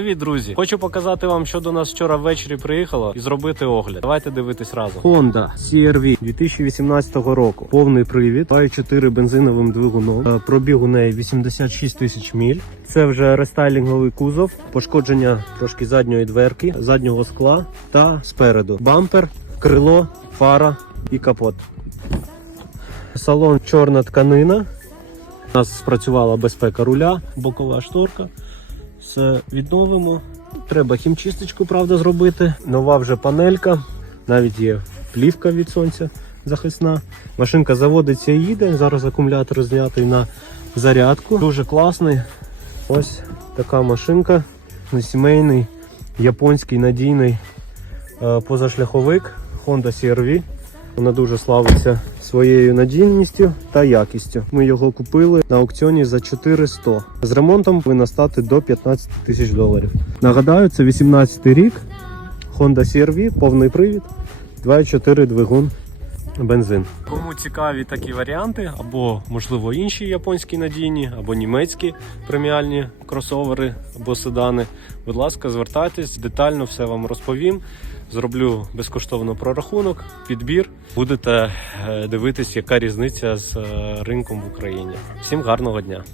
Привіт, друзі! Хочу показати вам, що до нас вчора ввечері приїхало, і зробити огляд. Давайте дивитись разом. Honda CR-V 2018 року. Повний привід, 2.4 бензиновим двигуном. Е, Пробіг у неї 86 тисяч міль. Це вже рестайлінговий кузов, пошкодження трошки задньої дверки, заднього скла та спереду. Бампер, крило, фара і капот. Салон чорна тканина. У нас спрацювала безпека руля, бокова шторка. Все відновимо. Треба хімчисточку, правда, зробити. Нова вже панелька. Навіть є плівка від сонця захисна. Машинка заводиться і їде. Зараз акумулятор знятий на зарядку. Дуже класний. Ось така машинка. Сімейний, японський надійний е, позашляховик Honda CR-V. Вона дуже славиться своєю надійністю та якістю. Ми його купили на аукціоні за 400. З ремонтом повинна стати до 15 тисяч доларів. Нагадаю, це 18 рік. Honda CR-V, повний привід, 2,4 двигун. Бензин. Кому цікаві такі варіанти, або можливо інші японські надійні, або німецькі преміальні кросовери або седани. Будь ласка, звертайтесь, детально все вам розповім. Зроблю безкоштовно прорахунок, підбір. Будете е, дивитись, яка різниця з е, ринком в Україні. Всім гарного дня!